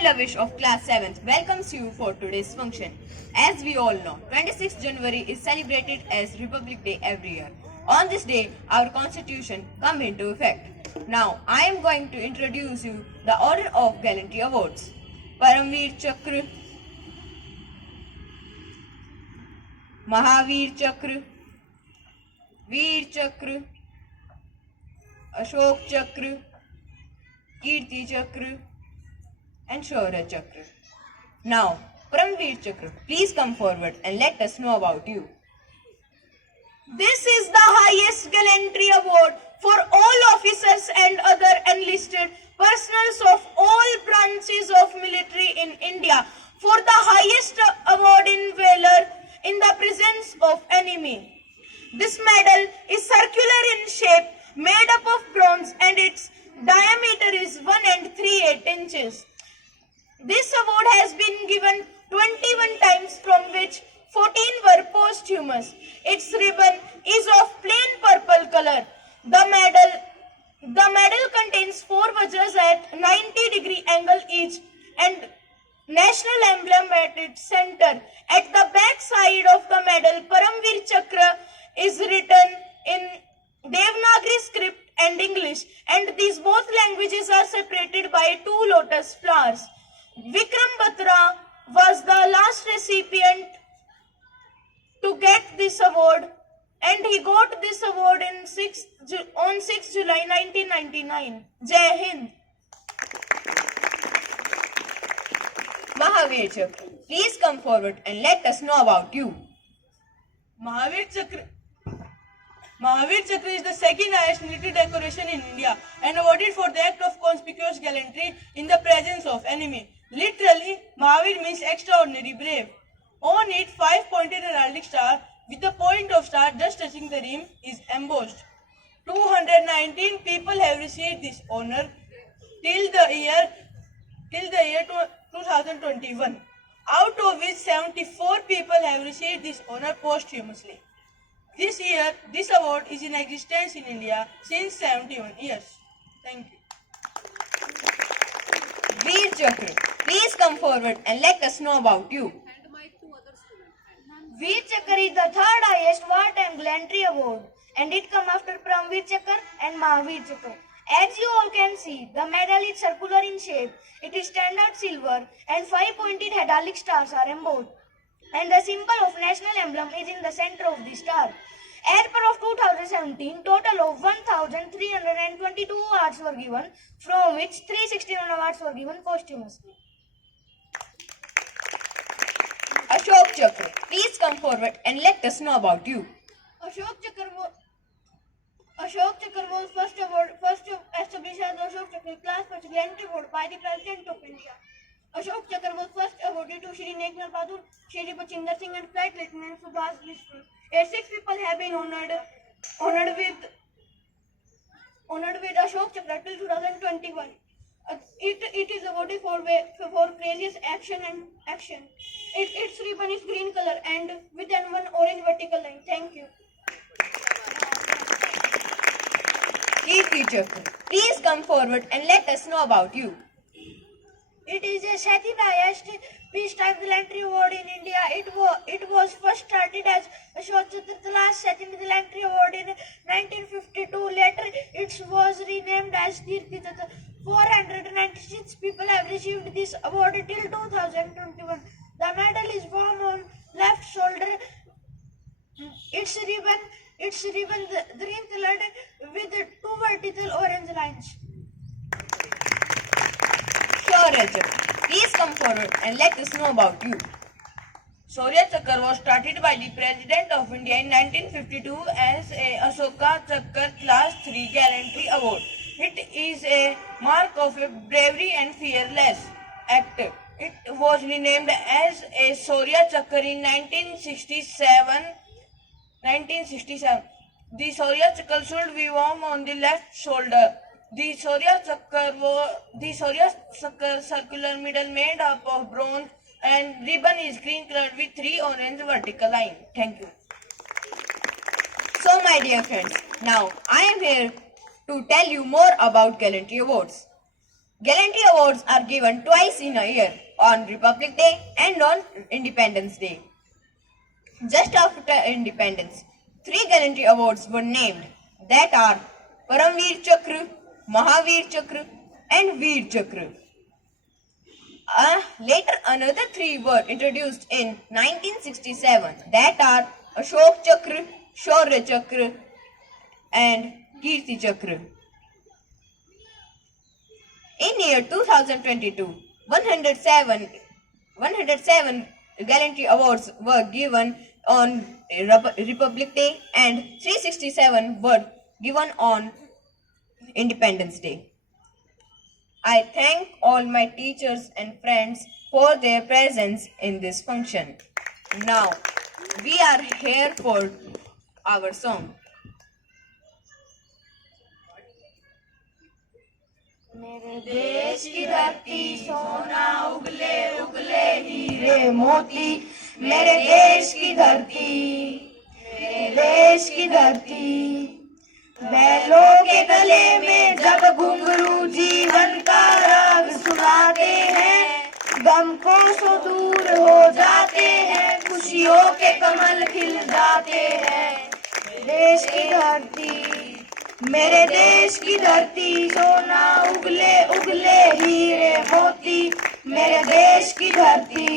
Lavish of class 7th welcomes you for today's function. As we all know, 26th January is celebrated as Republic Day every year. On this day, our constitution come into effect. Now, I am going to introduce you the Order of Gallantry Awards. Paramveer Chakra, Mahavir Chakra, Veer Chakra, Ashok Chakra, Kirti Chakra, and Shaurya Chakra. Now, Paramveer Chakra, please come forward and let us know about you. This is the highest gallantry award for all officers and other enlisted personnel of all branches of military in India for the highest award in valor in the presence of enemy. This medal is circular in shape, made up of bronze, and its diameter is 1 and 3/8 inches. This award has been given 21 times, from which 14 were posthumous. Its ribbon is of plain purple color. The medal contains 4 vajras at 90-degree angle each and national emblem at its center. At the back side of the medal, Paramveer Chakra is written in Devanagari script and English, and these both languages are separated by 2 lotus flowers. Vikram Batra was the last recipient to get this award, and he got this award on 6 July 1999. Jai Hind. Mahavir Chakra, please come forward and let us know about you. Mahavir Chakra is the second highest military decoration in India and awarded for the act of conspicuous gallantry in the presence of enemy. Literally, Mahavir means extraordinary brave. On it, 5-pointed heraldic star with the point of star just touching the rim is embossed. 219 people have received this honor till the year 2021, out of which 74 people have received this honor posthumously. This year, this award is in existence in India since 71 years. Thank you. Veer Chakra, please come forward and let us know about you. Veer Chakra is the third highest wartime gallantry award, and it comes after Paramveer Chakra and Mahavir Chakra. As you all can see, the medal is circular in shape. It is standard silver, and 5-pointed heraldic stars are embossed, and the symbol of national emblem is in the center of the star. As per of 2017, total of 1,322 awards were given, from which 361 awards were given posthumously. Ashok Chakra, please come forward and let us know about you. Ashok Chakra was first established as Ashok Chakra class for gallantry award by the President of India. Ashok Chakra was first awarded to Shri Nagnal Bahadur, Shri Bachinder Singh, and Flight Lieutenant Subhash Vishnu. 6 people have been honored with Ashok Chakra till 2021. It is awarded for previous action. Its ribbon is green color and with one orange vertical line. Thank you. Kirti Chakra, please come forward and let us know about you. It is a second highest peacetime gallantry award in India. It was first started as Ashok Chakra class second gallantry award in 1952. Later, it was renamed as Kirti Chakra. 496 people have received this award till 2021. The medal is worn on left shoulder. Its ribbon green colored with 2 vertical orange lines. Shaurya Chakra, please come forward and let us know about you. Shaurya Chakra was started by the President of India in 1952 as a Ashoka Chakra Class 3 Gallantry Award. It is a mark of a bravery and fearless act. It was renamed as a Shaurya Chakra in 1967. The Shaurya Chakra should be worn on the left shoulder. The Shaurya Chakra circular medal made up of bronze and ribbon is green colored with 3 orange vertical lines. Thank you. So my dear friends, now I am here to tell you more about Gallantry Awards. Gallantry awards are given twice in a year, on Republic Day and on Independence Day. Just after independence, 3 gallantry awards were named, that are Paramveer Chakra, Mahavir Chakra and Veer Chakra. Later another 3 were introduced in 1967, that are Ashok Chakra, Shaurya Chakra and Kirti Chakra. In year 2022, 107 gallantry awards were given on Republic Day and 367 were given on Independence Day. I thank all my teachers and friends for their presence in this function. Now, we are here for our song. मेरे देश की धरती सोना उगले उगले हीरे मोती मेरे देश की धरती मेरे देश की धरती बैलों के गले में जब घुंघरू जीवन का राग सुनाते हैं गम को सो दूर हो जाते हैं खुशियों के कमल खिल जाते हैं देश की धरती मेरे देश की धरती सोना उगले उगले हीरे मोती मेरे देश की धरती